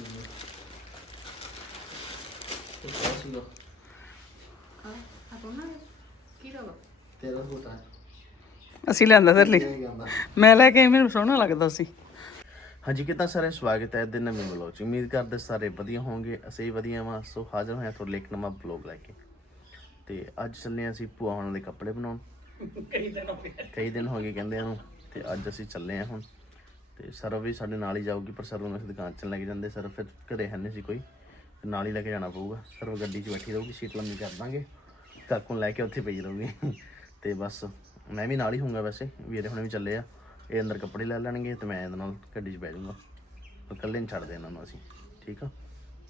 ਇਹ ਕੀ ਰਵਾ ਤੇਰਾ ਅਸੀਂ ਲਿਆਂਦਾ ਤੇਰੇ ਲਈ। ਮੈਂ ਲੈ ਕੇ ਆਈ, ਮੈਨੂੰ ਸੋਹਣਾ ਲੱਗਦਾ ਸੀ। ਹਾਂਜੀ ਕਿਤਾ ਸਾਰੇ ਸਵਾਗਤ ਹੈ ਦਿਨ ਨਵੇਂ ਵਲੋਗ ਚ। ਉਮੀਦ ਕਰਦੇ ਸਾਰੇ ਵਧੀਆ ਹੋਵੋਗੇ ਅਸੀਂ ਵੀ ਵਧੀਆ ਵਾਂ। ਸੋ ਹਾਜ਼ਰ ਹੋਇਆ ਤੁਹਾਡੇ ਲਈ ਇੱਕ ਨਵਾਂ ਵਲੋਗ ਲੈ ਕੇ। ਤੇ ਅੱਜ ਚੱਲੇ ਹਾਂ ਅਸੀਂ ਭੂਆ ਹੋਣਾ ਦੇ ਕੱਪੜੇ ਬਣਾਉਣ। ਕਈ ਦਿਨ ਹੋ ਗਏ। ਕਈ ਦਿਨ ਹੋ ਗਏ ਕਹਿੰਦੇ ਇਹਨੂੰ ਤੇ ਅੱਜ ਅਸੀਂ ਚੱਲੇ ਹਾਂ ਹੁਣ। ਤੇ ਸਰਵ ਵੀ ਸਾਡੇ ਨਾਲ ਹੀ ਜਾਊਗੀ, ਪਰ ਸਰਵ ਨੂੰ ਅਸੀਂ ਦੁਕਾਨ 'ਚ ਲੈ ਕੇ ਜਾਂਦੇ ਸਰਵ ਫਿਰ ਘਰੇ ਹੈ ਨਹੀਂ ਸੀ ਕੋਈ, ਤੇ ਨਾਲ ਹੀ ਲੈ ਕੇ ਜਾਣਾ ਪਊਗਾ। ਸਰਵ ਗੱਡੀ 'ਚ ਬੈਠੀ ਰਹੂਗੀ, ਸੀਟ ਲੰਮੀ ਕਰ ਦਾਂਗੇ, ਕਾਕੂ ਨੂੰ ਲੈ ਕੇ ਉੱਥੇ ਪਈ ਰਹੂਗੀ। ਤੇ ਬਸ, ਮੈਂ ਵੀ ਨਾਲ ਹੀ ਹੋਊਂਗਾ ਵੈਸੇ ਵੀਰੇ ਹੁਣੇ ਵੀ ਚੱਲੇ ਆ, ਇਹ ਅੰਦਰ ਕੱਪੜੇ ਲੈ ਲੈਣਗੇ ਤੇ ਮੈਂ ਇਹਦੇ ਨਾਲ ਗੱਡੀ 'ਚ ਬਹਿ ਜਾਊਂਗਾ। ਇਕੱਲੇ ਨਹੀਂ ਛੱਡਦੇ ਇਹਨਾਂ ਨੂੰ ਅਸੀਂ, ਠੀਕ ਆ?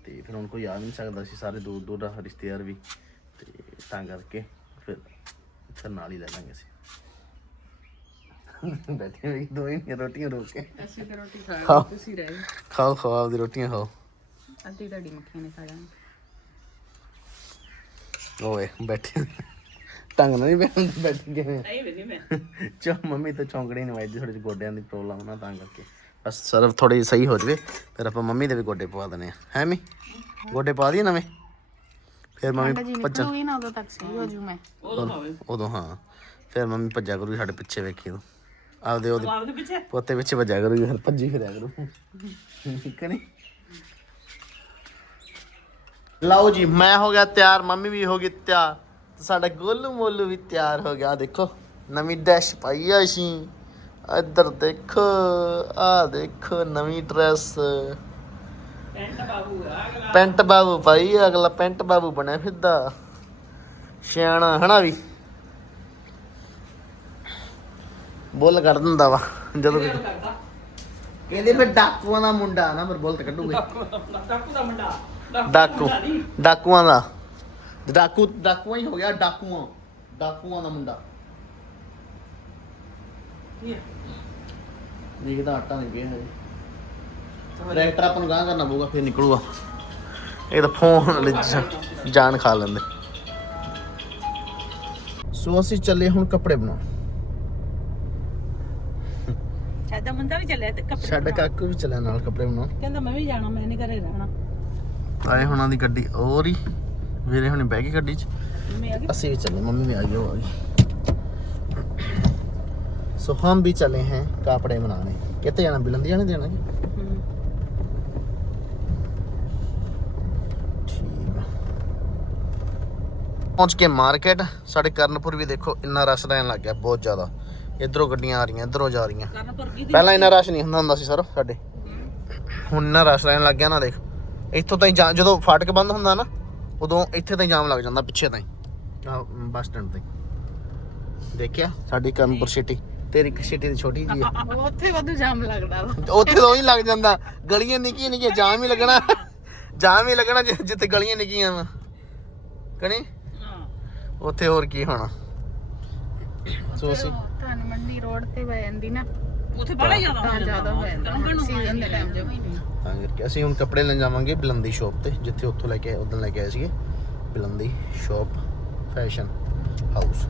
ਤੇ ਫਿਰ ਹੁਣ ਕੋਈ ਆ ਵੀ ਨਹੀਂ ਸਕਦਾ ਸੀ, ਸਾਰੇ ਦੂਰ ਦੂਰ ਦਾ ਰਿਸ਼ਤੇਦਾਰ ਵੀ, ਤੇ ਤਾਂ ਕਰਕੇ ਫਿਰ ਫਿਰ ਨਾਲ ਹੀ ਲੈ ਲਾਂਗੇ ਅਸੀਂ। ਬੈਠੇ ਹੋਈ ਦੋ ਹੀ ਰੋਟੀਆਂ ਰੋਕ ਕੇ। ਅਸੀਂ ਤਾਂ ਰੋਟੀ ਖਾ ਖਾਓ। ਲਈ ਤੁਸੀਂ ਰਹਿ ਖਾਓ ਖਾਓ ਆਪਦੀ ਰੋਟੀਆਂ ਖਾਓ। ਅੱਧੀ ਤੁਹਾਡੀ ਮੱਖੀਆਂ ਨੇ ਖਾ ਜਾਣੀ ਓਏ ਬੈਠੇ ਟੰਗ ਨਾਲ ਨਹੀਂ ਬੈਠ ਬੈਠ ਕਿਵੇਂ ਨਹੀਂ ਵੀ ਨਹੀਂ ਮੈਂ। ਚੋ ਮੰਮੀ ਤਾਂ ਚੌਂਕੜੀ ਨਹੀਂ ਵੱਜਦੀ ਥੋੜੀ ਜਿਹੀ ਗੋਡਿਆਂ ਦੀ ਪ੍ਰੋਬਲਮ ਨਾ ਤਾਂ ਕਰਕੇ। ਬਸ ਸਰਵ ਥੋੜੀ ਸਹੀ ਹੋ ਜਵੇ ਫਿਰ ਆਪਾਂ ਮੰਮੀ ਦੇ ਵੀ ਗੋਡੇ ਪਵਾ ਦਨੇ ਆ ਹੈ ਮੀ ਗੋਡੇ ਪਾ ਦਈਏ ਨਵੇਂ? ਫਿਰ ਮੰਮੀ ਭੱਜਣ ਨਿਕਲੂਗੀ ਨਾ ਉਦੋਂ ਤੱਕ ਸਹੀ ਹੋ ਜੂ ਮੈਂ। ਉਦੋਂ ਭਾਵੇਂ। ਉਦੋਂ ਹਾਂ। ਫਿਰ ਮੰਮੀ ਭੱਜਿਆ ਕਰੂ ਸਾਡੇ ਪਿੱਛੇ ਵੇਖੀ ਤੂੰ। ਆਪਦੇ ਉਹਦੇ ਆਪਦੇ ਪਿੱਛੇ? ਪੋਤੇ ਪਿੱਛੇ ਭੱਜਿਆ ਕਰੂਗੀ ਫਿਰ ਭੱਜੀ ਫਿਰਿਆ ਕਰੂ। ਠੀਕ ਨਹੀਂ ਲਓ ਜੀ ਮੈਂ ਹੋ ਗਿਆ ਤਿਆਰ ਮੰਮੀ ਵੀ ਹੋ ਗਈ ਤਿਆਰ। ਤੇ ਸਾਡਾ ਗੋਲੂ ਮੋਲੂ ਵੀ ਤਿਆਰ ਹੋ ਗਿਆ। ਦੇਖੋ ਨਵੀਂ ਡੈਸ਼ ਪਾਈ ਆ ਅਸੀਂ। ਇੱਧਰ ਦੇਖੋ ਆ ਦੇਖੋ ਨਵੀਂ ਡਰੈਸ। ਪੈਂਟ ਬਾਬੂ ਆ ਅਗਲਾ। ਪੈਂਟ ਬਾਬੂ ਭਾਈ ਅਗਲਾ ਪੈਂਟ ਬਾਬੂ ਬਣਿਆ ਫਿਰਦਾ। ਸਿਆਣਾ ਹਨਾ ਵੀ? ਬੁੱਲ ਕਰ ਦਿੰਦਾ ਵਾ ਜਦੋਂ ਵੀ ਕਹਿੰਦੇ ਫਿਰ ਡਾਕੂਆਂ ਦਾ ਮੁੰਡਾ ਨਾ ਫਿਰ ਬੁੱਲ ਤੇ ਕੱਢੂਗੇ ਡਾਕੂ ਦਾ ਮੁੰਡਾ ਡਾਕੂ ਡਾਕੂਆਂ ਦਾ। ਡਾਕੂ ਡਾਕੂਆਂ ਹੀ ਹੋ ਗਿਆ ਡਾਕੂਆਂ। ਡਾਕੂਆਂ ਦਾ ਮੁੰਡਾ। ਦੇਖਦਾ ਆਟਾ ਨਹੀਂ ਪਿਆ ਹਜੇ। ਟਰੈਕਟਰ ਆਪਾਂ ਨੂੰ ਗਾਂ ਕਰਨਾ ਪਊਗਾ ਫਿਰ ਨਿਕਲੂਗਾ। ਇਹ ਤਾਂ ਫੋਨ ਜਾਨ ਖਾ ਲੈਂਦੇ। ਸੋ ਅਸੀਂ ਚੱਲੇ ਹੁਣ ਕੱਪੜੇ ਬਣਾਉਣ। ਕੱਪੜੇ ਸਾਡਾ ਕਾਕੂ ਵੀ ਚੱਲਿਆ ਨਾਲ ਕੱਪੜੇ ਬਣਾਉਣ। ਕਹਿੰਦਾ ਮੈਂ ਵੀ ਜਾਣਾ ਮੈਂ ਨਹੀਂ ਘਰੇ ਰਹਿਣਾ। ਆਏ ਹੁਣਾਂ ਦੀ ਗੱਡੀ ਹੋਰ ਹੀ। ਵੀਰੇ ਹੁਣੇ ਬਹਿ ਗੱਡੀ 'ਚ। ਅਸੀਂ ਵੀ ਚੱਲੇ ਮੰਮੀ ਵੀ ਆਈ ਹੋ ਗਈ ਸੋ ਹਮ ਵੀ ਚੱਲੇ ਹਾਂ ਕਾਪੜੇ ਬਣਾਉਣੇ। ਕਿੱਥੇ ਜਾਣਾ ਬਿਲੰਦੀ ਜਾਣੇ ਦੇਣਾ ਜੀ ਪਹੁੰਚ ਕੇ ਮਾਰਕੀਟ। ਸਾਡੇ ਕਰਨਪੁਰ ਵੀ ਦੇਖੋ ਇੰਨਾ ਰਸ਼ ਰਹਿਣ ਲੱਗ ਗਿਆ ਬਹੁਤ ਜ਼ਿਆਦਾ। ਇਧਰੋਂ ਗੱਡੀਆਂ ਆ ਰਹੀਆਂ ਇਧਰੋਂ ਜਾ ਰਹੀਆਂ। ਪਹਿਲਾਂ ਇੰਨਾ ਰਸ਼ ਨਹੀਂ ਹੁੰਦਾ ਹੁੰਦਾ ਸੀ ਸਰ ਸਾਡੇ। ਹੁਣ ਇੰਨਾ ਰਸ਼ ਰਹਿਣ ਲੱਗ ਗਿਆ ਨਾ ਦੇਖ। ਇੱਥੋਂ ਤਾਈਂ ਜਾ- ਜਦੋਂ ਫਾਟਕ ਬੰਦ ਹੁੰਦਾ ਨਾ ਉਦੋਂ ਇੱਥੇ ਤਾਈਂ ਜਾਮ ਲੱਗ ਜਾਂਦਾ ਪਿੱਛੇ ਆ ਬੱਸ ਸਟੈਂਡ ਤੇ। ਦੇਖਿਆ? ਸਾਡੀ ਕਰਨਪੁਰ ਸਿਟੀ। ਤੇਰੀ ਸਿਟੀ ਦੀ ਛੋਟੀ ਜੀ ਆ। ਉੱਥੇ ਵਧੂ ਜਾਮ ਲੱਗਦਾ ਉੱਥੇ ਤਾਂ ਹੀ ਲੱਗ ਜਾਂਦਾ। ਗਲੀਆਂ ਨਿੱਕੀਆਂ ਨਿੱਕੀਆਂ ਜਾਮ ਹੀ ਲੱਗਣਾ। ਜਾਮ ਹੀ ਲੱਗਣਾ ਜਿੱਥੇ ਗਲੀਆਂ ਨਿੱਕੀਆਂ ਵਾ। ਕਣੀ ਹਾਂ। ਉੱਥੇ ਹੋਰ ਕੀ ਹੋਣਾ? ਸੋ ਅਸੀਂ ਧਨ ਮੰਡੀ ਰੋਡ ਤੇ ਪੈ ਜਾਂਦੀ ਨਾ। ਉੱਥੇ ਬੜਾ ਜ਼ਿਆਦਾ ਤਾਂ ਜ਼ਿਆਦਾ ਹੋ ਜਾਂਦਾ ਸੀਜ਼ਨ ਦੇ ਟਾਈਮ ਜੋ ਤਾਂ ਕਰਕੇ ਅਸੀਂ ਹੁਣ ਕੱਪੜੇ ਲੈਣ ਜਾਵਾਂਗੇ ਬਲੰਦੀ ਸ਼ਾਪ ਤੇ ਜਿੱਥੇ ਉੱਥੋਂ ਲੈ ਕੇ ਉਦੋਂ ਲੈ ਕੇ ਆਏ ਸੀਗੇ। Bulandi shop fashion house.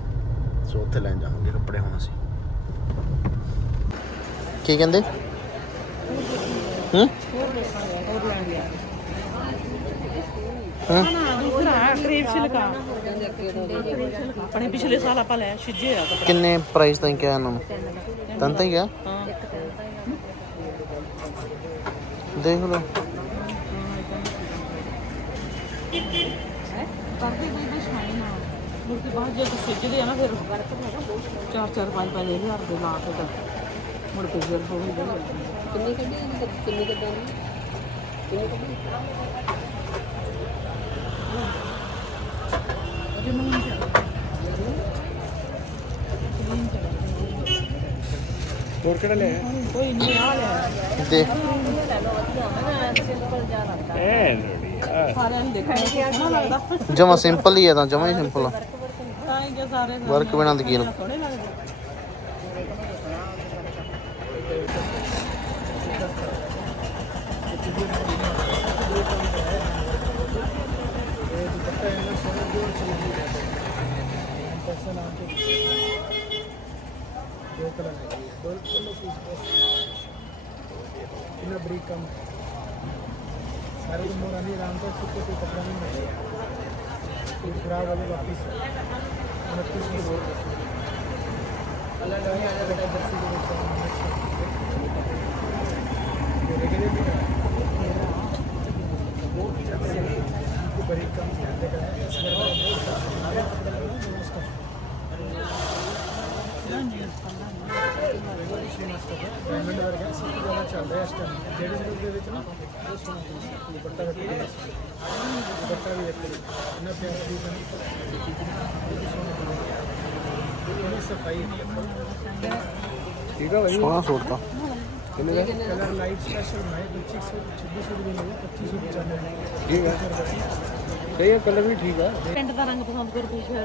So ਉੱਥੇ ਲੈਣ ਜਾਵਾਂਗੇ ਕੱਪੜੇ ਹੁਣ ਅਸੀਂ। ਕੀ ਕਹਿੰਦੇ? ਹੂੰ? ਨਾ ਦੂਸਰਾ ਕਰੀਬ ਛਿਲਕਾ ਆਪਣੇ ਪਿਛਲੇ ਸਾਲ ਆਪਾਂ ਲਿਆ ਛਿੱਜੇ ਆ ਕੱਪੜਾ ਕਿੰਨੇ ਪ੍ਰਾਈਸ ਤਾਂ ਕਿਹਾ ਇਹਨਾਂ ਨੂੰ ਤਨ ਤਾਂ ਹੀ ਗਿਆ ਹਾਂ ਦੇਖ ਲਓ ਕਰਦੇ ਕੋਈ ਵੀ ਸ਼ਾਈਨ ਆ ਮੁੜ ਕੇ ਬਾਅਦ ਜਦੋਂ ਛਿੱਜਦੇ ਆ ਨਾ ਫਿਰ ਚਾਰ ਚਾਰ ਪੰਜ ਪੰਜ ਹਜ਼ਾਰ ਦੇ ਲਾ ਕੇ ਤਾਂ ਮੁੜ ਕੇ ਫਿਰ ਹੋ ਹੀ ਕਿੰਨੀ ਕੱਢੀ ਕਿੰਨੀ ਕੱਢਾਂ ਹੋਰ ਕਿਹੜਾ ਲੈ ਕੋਈ ਨਹੀਂ ਆ ਲਿਆ ਦੇਖ ਸਾਰਿਆਂ ਨੂੰ ਦੇਖਣਾ ਕਿ ਸੋਹਣਾ ਲੱਗਦਾ। ਜਮਾ ਸਿੰਪਲ ਹੀ ਹੈ ਤਾਂ ਜਮਾ ਹੀ ਸਿੰਪਲ ਆ। ਤਾਂ ਹੀ ਕਿ ਸਾਰੇ ਵਰਕ ਬਿਨਾਂ चला के। दो कलर है। दो कलर पीस बस। इतना ब्रेक कम है। सारे जो मोरा नहीं राम का खुद को कपड़ा नहीं मिले तो खराब वाले वापिस उनतीस की रोड अलग अलग जर्सी के रेगुलर ਠੀਕ ਆ ਭਾਈ ਸੋਹਣਾ ਸੋਟਦਾ ਕਿੰਨੇ ਦਾ? ਕਲਰ ਲਾਈਟ ਸਪੈਸ਼ਲ ਮੈਂ 2600 ਦੀ ਨਹੀਂ 2595 ਠੀਕ ਆ। ਸਹੀ ਹੈ ਕਲਰ ਵੀ ਠੀਕ ਹੈ ਪਿੰਡ ਦਾ ਰੰਗ ਪਸੰਦ ਕਰ ਪੂਛ ਹੈ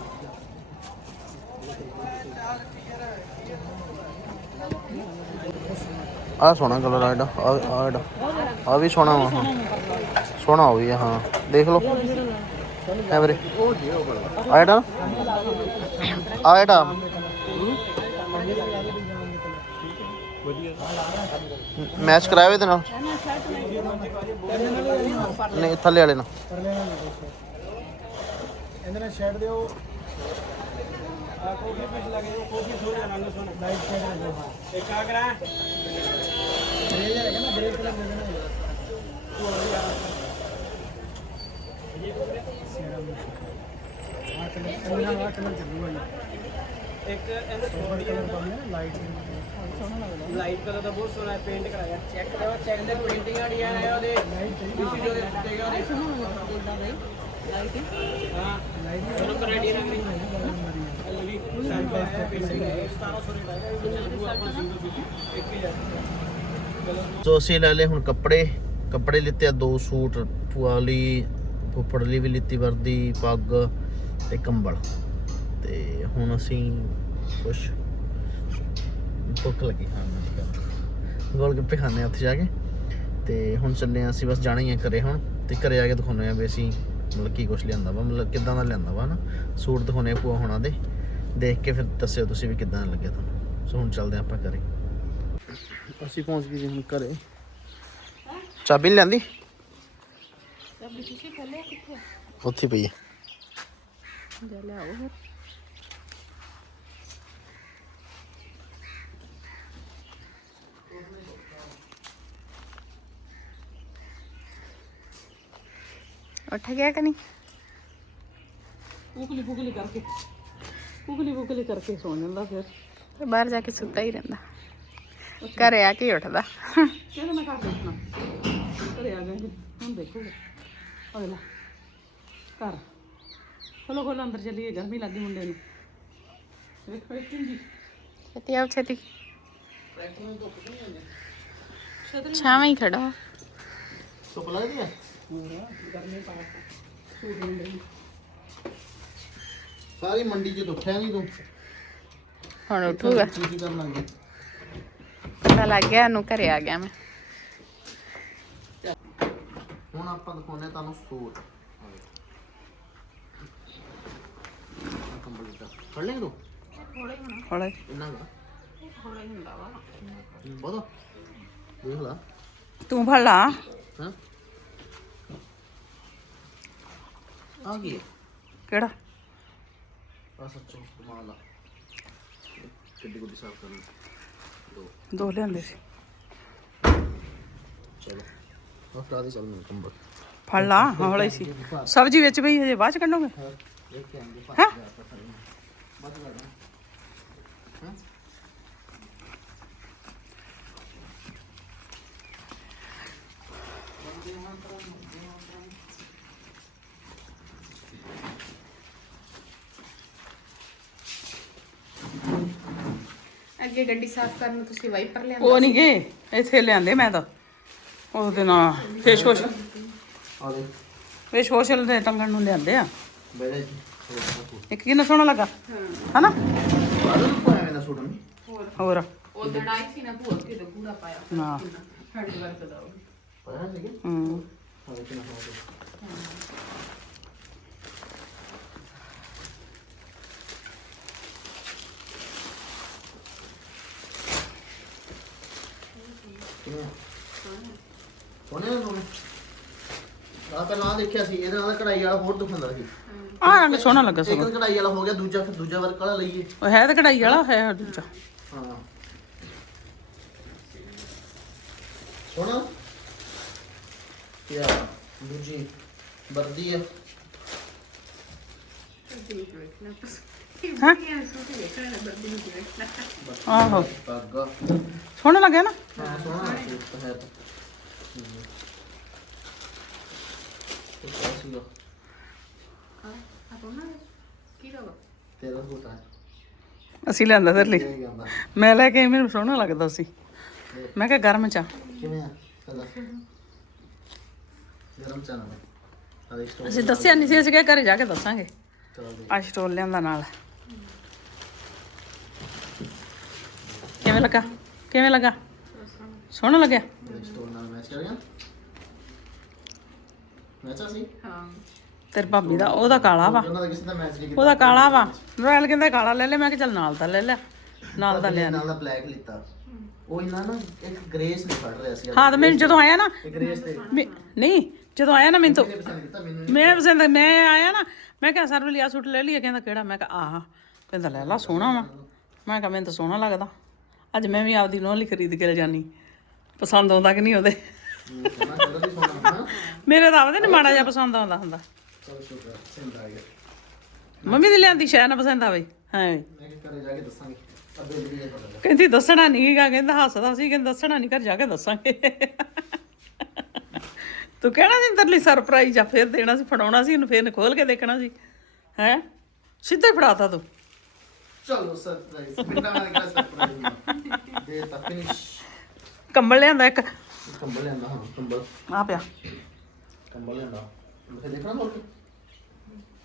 आप ਸੋਹਣਾ ਕਲਰ ਆ ਇਹਦਾ ਆ ਇਹਦਾ। ਆ ਵੀ ਸੋਹਣਾ ਵਾ, ਹਾਂ। ਸੋਹਣਾ ਹੋ ਗਿਆ ਹਾਂ। ਦੇਖ ਲਓ। ਹੈ ਵੀਰੇ। ਆ ਇਹਦਾ? ਆ ਇਹਦਾ। ਮੈਚ ਕਰਾਇਆ ਇਹਦੇ ਨਾਲ। ਨਹੀਂ, ਥੱਲੇ ਵਾਲੇ ਨਾਲ। ਇਹਦੇ ਨਾਲ ਸ਼ਰਟ ਦਿਓ। ਇੱਕ ਇਹਨੂੰ ਥੋੜੀ ਲਾਈਟ ਕਲਰ ਦਾ ਬਹੁਤ ਸੋਹਣਾ ਪੇਂਟ ਕਰਾਇਆ ਚੈੱਕ ਕਰੋ ਚੈੱਕ ਦੇ ਪ੍ਰਿੰਟਿੰਗ ਆ ਡਿਜ਼ਾਈਨ ਆਇਆ ਉਹਦੇ ਤੁਸੀਂ ਜੋ ਦੇਗਾ ਉਹਦੇ ਹਾਂ ਲਾਈਟ ਚਲੋ ਕਰ ਰੈਡੀ ਰੱਖ ਸੋ ਅਸੀਂ ਲੈ ਲਏ ਹੁਣ ਕੱਪੜੇ ਕੱਪੜੇ ਲਿੱਤੇ ਆ, ਦੋ ਸੂਟ, ਭੂਆ ਲਈ, ਫੁੱਫੜ ਲਈ ਵੀ ਲਿੱਤੀ ਵਰਦੀ, ਪੱਗ ਤੇ ਕੰਬਲ। ਤੇ ਹੁਣ ਅਸੀਂ ਕੁਛ ਭੁੱਖ ਲੱਗੀ, ਹਾਂ ਗੋਲ ਗੱਪੇ ਖਾਣੇ ਉੱਥੇ ਜਾ ਕੇ। ਤੇ ਹੁਣ ਚੱਲੇ ਆ, ਅਸੀਂ ਬਸ ਜਾਣਾ ਹੀ ਆ ਘਰੇ ਹੁਣ। ਤੇ ਘਰੇ ਆ ਕੇ ਦਿਖਾਉਣੇ ਆ ਵੀ ਅਸੀਂ ਮਤਲਬ ਕੀ ਕੁਛ ਲਿਆਂਦਾ ਵਾ, ਮਤਲਬ ਕਿੱਦਾਂ ਦਾ ਲਿਆਂਦਾ ਵਾ ਨਾ ਸੂਟ ਦਿਖਾਉਣੇ ਆ ਭੂਆ ਹੋਣਾ ਦੇ। ਦੇਖ ਕੇ ਫਿਰ ਦੱਸਿਓ ਤੁਸੀਂ ਵੀ ਕਿੱਦਾਂ ਲੱਗਿਆ ਤੁਹਾਨੂੰ। ਸੋ ਹੁਣ ਚੱਲਦੇ ਆ ਆਪਾਂ ਘਰੇ। ਅਸੀਂ ਪਹੁੰਚ ਗਏ ਜੀ ਹੁਣ ਘਰੇ। ਚਾਬੀ ਨੀ ਲਿਆਂਦੀ? ਚਾਬੀ ਤੁਸੀਂ ਥੱਲੇ ਕਿੱਥੇ? ਉੱਥੇ ਪਈ ਹੈ ਜਾ ਲਿਆਓ ਫਿਰ। ਉੱਠ ਗਿਆ ਕਿ ਨਹੀਂ? ਉਗਲੀ ਪੁਗਲੀ ਕਰਕੇ। ਉਗਲੀ ਪੁਗਲੀ ਕਰਕੇ ਸੌਂ ਜਾਂਦਾ ਫਿਰ। ਫਿਰ ਬਾਹਰ ਜਾ ਕੇ ਸੁੱਤਾ ਹੀ ਰਹਿੰਦਾ। ਘਰੇ ਆ ਕੇ ਉੱਠਦਾ। ਕਹਿੰਦਾ ਮੈਂ ਘਰ ਦੇਖਣਾ। ਘਰੇ ਆ ਗਏ ਹੁਣ ਦੇਖੋਗੇ। ਅਗਲਾ ਘਰ। ਖੋਲੋ ਖੋਲੋ ਅੰਦਰ ਚੱਲੀਏ ਗਰਮੀ ਲੱਗੀ ਮੁੰਡੇ ਨੂੰ। ਵੇਖੋ ਇੱਕ ਜੀ ਛੇਤੀ ਆਓ ਛੇਤੀ। ਛਾਵੇਂ ਹੀ ਖੜਾ। ਹੋ। ਧੁੱਪ ਲੱਗਦੀ ਹੈ? ਸਾਰੀ ਮੰਡੀ ਚ ਉੱਠਿਆ ਨਹੀਂ ਤੂੰ। ਹੁਣ ਉੱਠੂਗਾ। ਕੀ ਕੀ ਕਰਨ ਲੱਗ ਗਿਆ ਪਤਾ ਲੱਗ ਗਿਆ ਨੂੰ ਘਰੇ ਆ ਗਿਆ ਮੈਂ। ਹੁਣ ਆਪਾਂ ਦਿਖਾਉਣੇ ਤੁਹਾਨੂੰ ਸੂਟ। ਕੰਬਲ ਦਾ ਫੜ ਲੈ ਤੂੰ ਹੌਲੇ। ਇੰਨਾ ਗਾ ਹੌਲੇ ਹੁੰਦਾ ਵਾ ਬਹੁਤਾ ਦੇਖ ਲਾ। ਤੂੰ ਫੜ ਲਾ। ਹਾਂ? ਆ ਗਈ ਕਿਹੜਾ? ਆ ਸੱਚੋ ਕਮਾਲ ਆ। ਕਿੱਡੀ ਗੁੱਡੀ ਸਾਫ਼ ਕਰਨੀ। ਦੋ। ਦੋ ਲਿਆਂਦੇ ਸੀ। ਚਲੋ। ਆ ਫੜਾ ਦੇ ਚੱਲ ਮੈਨੂੰ ਕੰਬਲ। ਫੜ ਲਾ ਹੌਲੇ ਸੀ। ਸਬਜ਼ੀ ਵਿੱਚ ਪਈ ਹਜੇ ਬਾਅਦ ਚ ਕੱਢੋਗੇ? ਇਹ ਕਿ ਆਂਦੇ ਹੈਂ? ਅੱਗੇ ਗੱਡੀ ਸਾਫ਼ ਕਰਨ ਨੂੰ ਤੁਸੀਂ ਵਾਈਪਰ ਲਿਆ ਉਹ ਨਹੀਂ ਗਏ ਇੱਥੇ ਲਿਆਂਦੇ ਮੈਂ ਤਾਂ। ਉਹਦੇ ਨਾਲ ਫੇਸ ਵਾਸ਼ ਆ ਦੇ ਇਹ ਸੋਸ਼ਲ ਦੇ ਟੰਗਣ ਨੂੰ ਲਿਆਂਦੇ ਆ। ਬੈਠਾ ਜੀ ਇੱਕ ਕਿੰਨਾ ਸੋਹਣਾ ਲੱਗਾ? ਹਨਾ? ਨਹੀਂ ਹੋਰ। ਉਹ ਲੜਾਈ ਸੀ ਨਾ ਭੂਆ ਕੇ ਗੂੜਾ ਪਾਇਆ। ਨਾ। ਸਾਡੇ ਵਰਗ ਦਾ ਪਾਇਆ ਸੀਗੇ? ਹੂੰ ਆ ਦੇ ਕਿੰਨਾ ਸੋਹਣਾ ਕਿਵੇਂ ਸੋਹਣੇ ਨਾ ਸੋਹਣੇ। ਆ ਪਹਿਲਾਂ ਆਹ ਦੇਖਿਆ ਸੀ ਇਹਦੇ ਨਾਲ ਕਢਾਈ ਵਾਲਾ ਹੋਰ ਦੁਖੰਦਾ ਸੀ। ਆਹ ਰੰਗ ਸੋਹਣਾ ਲੱਗਾ ਇੱਕ ਸਗੋਂ ਤਾਂ ਕਢਾਈ ਵਾਲਾ ਹੋ ਗਿਆ ਦੂਜਾ ਫਿਰ ਦੂਜਾ ਵਰਕ ਵਾਲਾ ਲਈਏ। ਉਹ ਹੈ ਤਾਂ ਕਢਾਈ ਵਾਲਾ ਹੈ ਦੂਜਾ। ਹਾਂ। ਸੋਹਣਾ। ਯਾ ਦੂਜੀ ਵਰਦੀ ਹੈ ਹਾਂ? ਆਹੋ। ਪੱਗਾ ਸੋਹਣਾ ਲੱਗਿਆ ਨਾ? ਹਾਂ ਸੋਹਣਾ ਸੂਟ ਹੈ ਤਾਂ ਇਹ ਕਿਆ ਸੀਗਾ ਤੇਰਾ ਸੂਟ ਹੈ ਅਸੀਂ ਲਿਆਂਦਾ ਤੇਰੇ ਲਈ। ਇਹ ਜਾਂਦਾ ਮੈਂ ਲੈ ਕੇ ਆਈ, ਮੈਨੂੰ ਸੋਹਣਾ ਲੱਗਦਾ ਸੀ। ਮੈਂ ਕਿਹਾ ਗਰਮ ਚਾ ਕਿਵੇਂ ਆ ਕਦਾ ਗਰਮ ਚਾਨਾ ਅਰੇ ਸਟੋਰ ਅਸੀਂ ਦੱਸਿਆ ਨਹੀਂ ਸੀ ਅਸੀਂ ਕਿਹਾ ਘਰੇ ਜਾ ਕੇ ਦੱਸਾਂਗੇ। ਚਲ ਦੇ ਆ ਸਟੋਲ ਲਿਆਂਦਾ ਨਾਲ। ਕਿਵੇਂ ਲੱਗਾ? ਕਿਵੇਂ ਲੱਗਾ? ਸੋਹਣਾ ਲੱਗਿਆ? ਸਟੋਰ ਨਾਲ ਮੈਚ ਕਰ ਗਿਆ ਮੈਚ ਸੀ ਹਾਂ ਤੇਰੀ ਭਾਬੀ ਦਾ, ਉਹਦਾ ਕਾਲਾ ਵਾ। ਉਹਨਾਂ ਦਾ ਕਿਸੇ ਦਾ ਮੈਚ ਨਹੀਂ ਕੀਤਾ ਉਹਦਾ ਕਾਲਾ ਵਾ। ਰੋਇਲ ਕਹਿੰਦਾ ਕਾਲਾ ਲੈ ਲੈ, ਮੈਂ ਕਿਹਾ ਚੱਲ ਨਾਲ ਦਾ ਲੈ ਲੈ ਨਾਲ ਦਾ ਲਿਆ ਨਾਲ ਦਾ ਬਲੈਕ ਲਿੱਤਾ ਉਹ ਇਹਨਾਂ ਨਾ ਇੱਕ ਗ੍ਰੇਸ ਨਹੀਂ। ਫੜ ਰਿਹਾ ਸੀ ਹਾਂ, ਤੇ ਮੈਨੂੰ ਜਦੋਂ ਆਇਆ ਨਾ ਨਹੀਂ, ਜਦੋਂ ਆਇਆ ਨਾ ਮੈਨੂੰ ਤਾਂ ਮੈਂ ਪਸੰਦ ਮੈਂ ਆਇਆ ਨਾ, ਮੈਂ ਕਿਹਾ ਸਰ ਲਿਆ ਸੂਟ ਲੈ ਲਈਏ, ਕਹਿੰਦਾ ਕਿਹੜਾ? ਮੈਂ ਕਿਹਾ ਆਹ, ਕਹਿੰਦਾ ਲੈ ਲਾ, ਸੋਹਣਾ ਵਾ। ਮੈਂ ਕਿਹਾ ਮੈਨੂੰ ਤਾਂ ਸੋਹਣਾ ਲੱਗਦਾ। ਅੱਜ ਮੈਂ ਵੀ ਆਪਦੀ ਨੋਹ ਲਈ ਖਰੀਦ ਕੇ ਲੈ ਜਾਨੀ। ਪਸੰਦ ਆਉਂਦਾ ਕਿ ਨਹੀਂ ਉਹਦੇ? ਮੇਰੇ ਤਾਂ ਆਪਦੇ ਨਹੀਂ ਮਾੜਾ ਜਿਹਾ ਪਸੰਦ ਆਉਂਦਾ ਹੁੰਦਾ। ਚਲੋ ਸ਼ੁਕਰ ਸਿੰਦ ਆ ਗਿਆ ਮੰਮੀ ਦੀ ਲਿਆਂਦੀ ਸ਼ਾਇਦ ਨਾ ਪਸੰਦ ਆਵੇ। ਹਾਂ ਮੈਂ ਘਰੇ ਜਾ ਕੇ ਦੱਸਾਂਗੇ ਅੱਬੇ ਜਿਹੜੀ ਪਤਾ ਕਹਿੰਦੀ ਦੱਸਣਾ ਨਹੀਂ ਹੈਗਾ ਕਹਿੰਦਾ ਹੱਸਦਾ ਸੀ, ਕਹਿੰਦਾ ਦੱਸਣਾ ਨਹੀਂ ਘਰ ਜਾ ਕੇ ਦੱਸਾਂਗੇ। ਤੂੰ ਕਹਿਣਾ ਸੀ ਤੇਰੇ ਲਈ ਸਰਪ੍ਰਾਈਜ਼ ਆ, ਫੇਰ ਦੇਣਾ ਸੀ, ਫੜਾਉਣਾ ਸੀ ਇਹਨੂੰ ਫੇਰ ਖੋਲ ਕੇ ਦੇਖਣਾ ਸੀ। ਹੈ? ਸਿੱਧੇ ਹੀ ਫੜਾਤਾ ਤੂੰ। ਚਲੋ ਸਰਪ੍ਰਾਈਜ਼ ਬਿੰਦਾ ਮੈਂ ਕਿਹਾ ਸਰਪ੍ਰਾਈਜ਼ ਦੇ ਤਾਂ ਫਿਨਿਸ਼ ਕੰਬਲ ਲਿਆਂਦਾ ਇੱਕ। ਕੰਬਲ ਲੈਂਦਾ ਹਾਂ ਕੰਬਲ। ਆ ਪਿਆ। ਕੰਬਲ ਲੈਂਦਾ ਮੈਂ ਦੇਖਣਾ ਹੋਰ ਕੀ?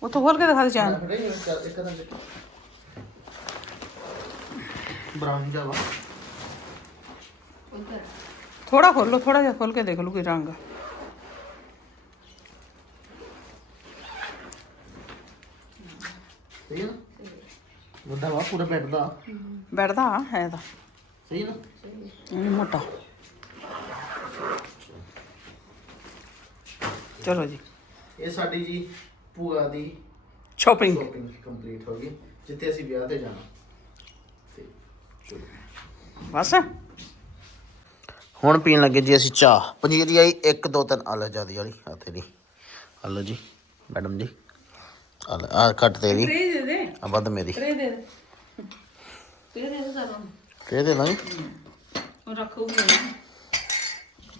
ਉੱਥੋਂ ਖੋਲ ਕੇ ਦਿਖਾ ਦੇ ਚੈਨ। ਬਰਾਊਨ ਜਾਵਾ ਥੋੜਾ ਖੋਲੋ ਥੋੜਾ ਜਿਹਾ ਖੋਲ ਕੇ ਦੇਖ ਲਓ ਕੋਈ ਰੰਗ। ਸਹੀ ਹੈ ਨਾ? ਵੱਡਾ ਵਾ ਪੂਰਾ ਬੈੱਡ ਦਾ। ਬੈਠਦਾ ਹੈ ਤਾਂ। ਸਹੀ ਨਾ? ਇਹ ਮੋਟਾ। ਚਲੋ ਜੀ। ਇਹ ਸਾਡੀ ਜੀ ਭੂਆ ਦੀ ਸ਼ਾਪਿੰਗ ਸ਼ਾਪਿੰਗ ਕੰਪਲੀਟ ਹੋ ਗਈ ਜਿੱਥੇ ਅਸੀਂ ਵਿਆਹ ਤੇ ਜਾਣਾ। ਤੇ ਚਲੋ। ਬਸ। ਹੁਣ ਪੀਣ ਲੱਗੇ ਜੀ ਅਸੀਂ ਚਾਹ। ਪਨੀਰੀ ਆਈ 1 2 3 ਆਲਾ ਜਿਆਦੀ ਵਾਲੀ। ਆ ਤੇਰੀ। ਆਲੋ ਜੀ ਮੈਡਮ ਜੀ। ਆਲਾ ਆ ਕੱਟ ਤੇਰੀ। ਟ੍ਰੇ ਦੇ ਦੇ ਆ ਵੱਧ ਮੇਰੀ ਟ੍ਰੇ ਦੇ ਦੇ ਟ੍ਰੇ ਦੇ ਦੇ ਸਾਨੂੰ ਕਿਹ ਦੇ ਲਾਂਗੇ ਉਹ ਰੱਖੂਗੀ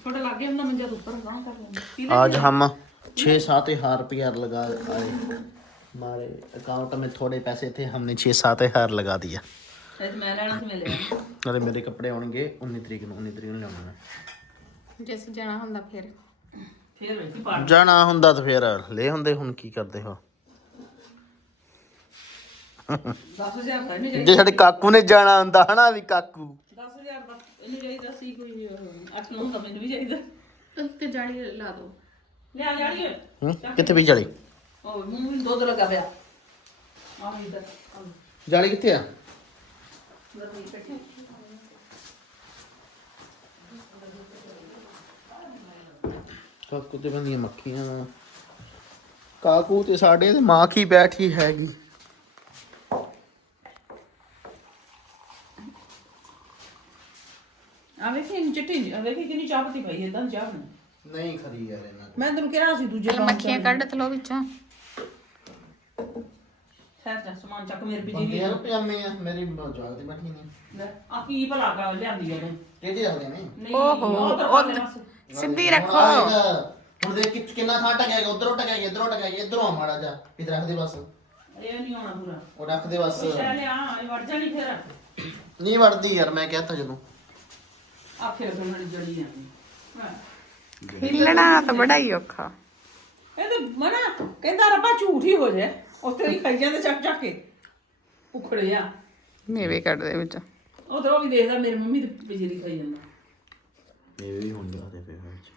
ਥੋੜਾ ਲੱਗੇ ਹੁੰਦਾ ਮੰਜਾ ਉੱਪਰ ਨਾ ਕਰ ਲੈਂਦੇ आज हम छः सात हजार रुपया लगा आए हमारे अकाउंट में थोड़े पैसे थे हमने छः सात हजार लगा दिया ਇਹ ਮੈਂ ਲੈਣਾ ਸੀ ਮੈਂ ਲੈ ਆਉਣਾ। ਨਾਲੇ ਮੇਰੇ ਕੱਪੜੇ ਆਉਣਗੇ 19 ਤਰੀਕ ਨੂੰ 19 ਤਰੀਕ ਨੂੰ ਲਿਆਉਣਾ ਮੈਂ ਜਿਸ ਜਾਣਾ ਹੁੰਦਾ ਫਿਰ ਫੇਰ ਵੇਖੀ ਪਾ ਜਾਣਾ ਹੁੰਦਾ ਤਾਂ ਫੇਰ ਲੈ ਹੁੰਦੇ ਹੁਣ ਕੀ ਕਰਦੇ ਹੋ 10000 ਦਾ ਨਹੀਂ ਜੇ ਸਾਡੇ ਕਾਕੂ ਨੇ ਜਾਣਾ ਹੁੰਦਾ ਹਨਾ ਵੀ ਕਾਕੂ। 10000 ਦਾ ਇਹਨੂੰ ਚਾਹੀਦਾ ਸੀ ਕੋਈ 8 9 ਦਾ ਮੈਨੂੰ ਵੀ ਚਾਹੀਦਾ। ਉੱਤੇ ਜਾਲੀ ਲਾ ਦੋ। ਲਿਆ ਜਾੜੀਏ ਹੂੰ? ਕਿੱਥੇ ਵੀ ਜਾਲੀ? ਉਹ ਮੂੰਹ ਵੀ ਦੁੱਧ ਲੱਗਾ ਪਿਆ। ਆ ਵੀ ਇਧਰ ਜਾਲੀ ਕਿੱਥੇ ਆ? ਕਾਕੂ ਤੇ ਬੰਦੀਆਂ ਮੱਖੀਆਂ ਕਾਕੂ ਤੇ ਸਾਡੇ ਤੇ ਮਾਂ ਕੀ ਬੈਠੀ ਹੈਗੀ? ਆ ਵੇਖੀ ਇਹਨੂੰ ਚਿੱਟੀ ਆ ਵੇਖੀ ਕਿੰਨੀ ਚਾਹ ਪੱਤੀ ਪਾਈ ਇਦਾਂ ਚਾਹ ਨੂੰ ਨਹੀਂ ਖਰੀ ਯਾਰ ਇਹਨਾਂ ਮੈਂ ਤੈਨੂੰ ਕਿਹਾ ਸੀ ਦੂਜੇ ਚਲ ਮੱਖੀਆਂ ਕੱਢ ਤਲੋ ਵਿੱਚੋਂ। ਠਹਿਰ ਜਾ ਸਮਾਨ ਚੱਕ ਮੇਰੇ ਪੀਜੀ ਬੰਦੇ ਯਾਰ ਪਜਾਮੇ ਆ ਮੇਰੀ ਜਾਗਦੀ ਬੈਠੀ ਨਹੀਂ। ਲੈ ਆ ਕੀ ਭਲਾ ਕਾ ਲਿਆਂਦੀ ਉਹਨੇ? ਕਿਹਦੇ ਆਉਂਦੇ ਨੇ? ਨਹੀਂ ਓਹੋ, ਉਹ ਤਾਂ ਉਹ ਪਰਲੇ ਪਾਸੇ। ਸਿੱਧੀ ਹੁਣ ਰੱਖੋ। ਆਏਗਾ। ਹੁਣ ਦੇਖ ਕਿ- ਕਿੰਨਾ ਥਾਂ ਟਕਿਆ ਗਿਆ ਉਧਰੋਂ ਟਕਿਆ ਗਿਆ ਇਧਰੋਂ ਟਕਿਆ ਗਿਆ ਇਧਰੋਂ ਆ ਮਾੜਾ ਜਾ ਇਧਰ ਰੱਖ ਦੇ ਬਸ। ਇਹ ਨਹੀਂ ਆਉਣਾ ਪੂਰਾ। ਉਹ ਰੱਖ ਦੇ ਬਸ। ਉਹ ਸ਼ੈ ਲਿਆ ਇਹ ਵੜ ਜਾਣੀ ਫਿਰ। ਨਹੀਂ ਵੜਦੀ ਯਾਰ ਮੈਂ ਕਹਿਤਾ ਜਦੋਂ ਆ ਫਿਰ ਉਹਨਾਂ ਦੀ ਜੜੀ ਜਾਂਦੀ। ਹਾਂ। ਹਿੱਲਣਾ ਤਾਂ ਬੜਾ ਹੀ ਔਖਾ। ਇਹ ਤਾਂ ਮਨਾ ਕਹਿੰਦਾ ਰੱਬਾ ਝੂਠ ਹੀ ਹੋ ਜਾਏ ਉੱਥੇ ਹੀ ਖਾਈ ਜਾਂਦੇ ਚੱਕ ਚੱਕ ਕੇ। ਉਖੜੇ ਆ। ਮੇਵੇ ਕੱਢਦੇ ਵਿੱਚ। ਉਧਰ ਉਹ ਵੀ ਦੇਖਦਾ ਮੇਰੀ ਮੰਮੀ ਤੇ ਬਿਜਲੀ ਖਾਈ ਜਾਂਦਾ। ਇਹ ਵੀ ਹੁਣ ਜਾ ਤੇ ਫਿਰ ਵਿੱਚ।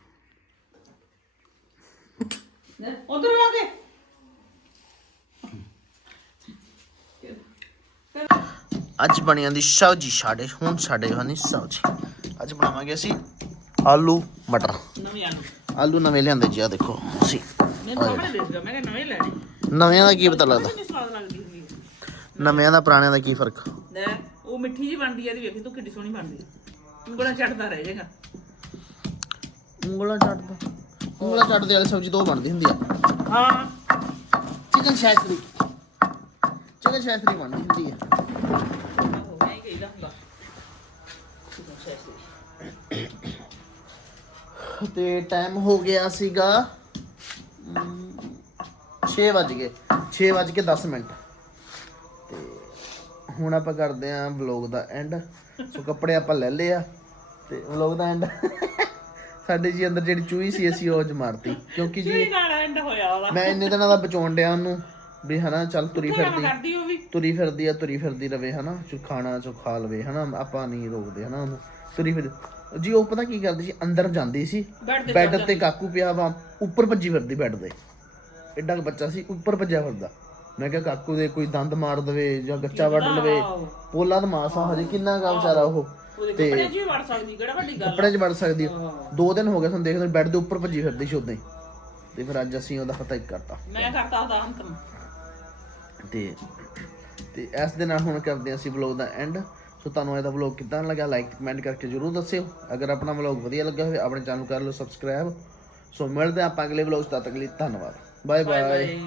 ਉਧਰ ਆ ਕੇ। ਅੱਜ ਬਣੀ ਜਾਂਦੀ ਸਬਜੀ ਸਾਡੇ ਹੁਣ ਸਾਡੇ ਬਣੀ ਸਬਜੀ। ਅੱਜ ਬਣਾਵਾਂਗੇ ਅਸੀਂ ਆਲੂ ਮਟਰ। ਨਵੀਂ ਆਲੂ। ਆਲੂ ਨਵੇਂ ਲਿਆਂਦੇ ਜੀ ਆ ਦੇਖੋ ਲੈਣੇ। ਨਵਿਆਂ ਦਾ ਕੀ ਪਤਾ ਲੱਗਦਾ? ਨਵਿਆਂ ਦਾ ਪੁਰਾਣਿਆਂ ਦਾ ਕੀ ਫ਼ਰਕ? ਲੈ ਉਹ ਮਿੱਠੀ ਜੀ ਬਣਦੀ ਹੈ ਇਹਦੀ ਵੇਖੀ ਤੂੰ ਕਿੱਡੀ ਸੋਹਣੀ ਬਣਦੀ ਉਂਗਲਾਂ ਚੱਟਦਾ ਰਹਿ ਜਾਏਗਾ। ਉਂਗਲਾਂ ਚੱਟਦਾ ਉਂਗਲਾਂ ਚੱਟਦੇ ਵਾਲੀ ਸਬਜ਼ੀ ਦੋ ਬਣਦੀ ਹੁੰਦੀ ਆ। ਹਾਂ। ਚਿਕਨ ਸ਼ੈਸ਼ਰੀ ਚਿਕਨ ਸ਼ੈਸ਼ਰੀ ਬਣਦੀ ਹੁੰਦੀ ਆ। ਤੇ ਟਾਈਮ ਹੋ ਗਿਆ ਸੀਗਾ 6 ਵਜ ਗਏ 6 ਵਜ ਕੇ 10 ਮਿੰਟ। ਤੇ ਹੁਣ ਆਪਾਂ ਕਰਦੇ ਆਂ ਵਲੌਗ ਦਾ ਐਂਡ ਸੋ ਕੱਪੜੇ ਆਪਾਂ ਲੈ ਲਏ ਆ ਤੇ ਵਲੌਗ ਦਾ ਐਂਡ ਸਾਡੇ ਜੀ ਅੰਦਰ ਜਿਹੜੀ ਚੂਹੀ ਸੀ ਅਸੀਂ ਉਹ ਅੱਜ ਮਾਰਤੀ। ਕਿਉਂਕਿ ਜੀ ਨਾਲ ਐਂਡ ਹੋਇਆ ਉਹਦਾ। ਮੈਂ ਇੰਨੇ ਦਿਨਾਂ ਦਾ ਬਚਾਉਣ ਡਿਆ ਉਹਨੂੰ ਵੀ ਹਨਾ ਚੱਲ ਤੁਰੀ ਫਿਰਦੀ। ਤੁਰੀ ਫਿਰਦੀ ਆ ਤੁਰੀ ਫਿਰਦੀ ਰਵੇ ਹਨਾ ਚੋ ਖਾਣਾ ਚੋ ਖਾ ਲਵੇ ਹਨਾ ਆਪਾਂ ਨਹੀਂ ਰੋਕਦੇ ਹਨਾ ਉਹਨੂੰ। ਤੁਰੀ ਫਿਰ ਜੀ ਉਹ ਪਤਾ ਕੀ ਕਰਦੀ ਸੀ? ਅੰਦਰ ਜਾਂਦੀ ਸੀ। ਬੈੱਡ ਤੇ ਤੇ ਕਾਕੂ ਪਿਆ ਵਾ ਉੱਪਰ ਭੱਜੀ ਫਿਰਦੀ ਬੈੱਡ ਦੇ ਐਡਾ ਕੁ ਬੱਚਾ ਸੀ ਉੱਪਰ ਭੱਜਿਆ ਫਿਰਦਾ। ਮੈਂ ਕਿਹਾ ਕਾਕੂ ਦੇ ਕੋਈ ਦੰਦ ਮਾਰ ਦਵੇ ਜਾਂ ਗੱਚਾ ਵੱਢ ਲਵੇ? ਪੋਲਾ ਤਾਂ ਮਾਸ ਹਜੇ ਕਿੰਨਾ ਗਾ ਵਿਚਾਰਾ ਉਹ। ਉਹਦੇ ਕੱਪੜੇ 'ਚ ਵੀ ਵੜ ਸਕਦੀ ਕਿਹੜਾ ਵੱਡੀ ਗੱਲ ਕੱਪੜੇ 'ਚ ਵੜ ਸਕਦੀ। ਆ। ਦੋ ਦਿਨ ਹੋ ਗਏ ਸਾਨੂੰ ਦੇਖਦੇ ਬੈੱਡ ਦੇ ਉੱਪਰ ਭੱਜੀ ਫਿਰਦੀ ਸੀ ਉਦਾਂ ਤੇ ਫਿਰ ਅੱਜ ਅਸੀਂ ਉਹਦਾ ਪਤਾ ਹੀ ਕਰਤਾ। ਮੈਂ ਕਰਤਾ ਉਹਦਾ ਅੰਤਮ ਤੇ ਤੇ ਇਸ ਦੇ ਨਾਲ ਹੁਣ ਕਰਦੇ ਅਸੀਂ ਵਲੌਗ ਦਾ ਐਂਡ ਸੋ ਤੁਹਾਨੂੰ ਇਹਦਾ ਵਲੌਗ ਕਿਦਾਂ ਲੱਗਾ ਲਾਈਕ ਕਮੈਂਟ ਕਰਕੇ ਜਰੂਰ ਦੱਸਿਓ। ਅਗਰ ਆਪਣਾ ਵਲੌਗ ਵਧੀਆ ਲੱਗਾ ਹੋਵੇ, ਆਪਣੇ ਚੈਨਲ ਕਰ ਲਓ ਸਬਸਕ੍ਰਾਈਬ ਸੋ ਮਿਲਦੇ ਹਾਂ ਆਪਾਂ ਅਗਲੇ ਵਲੌਗ ਤਦ ਤੱਕ ਲਈ ਧੰਨਵਾਦ। Bye bye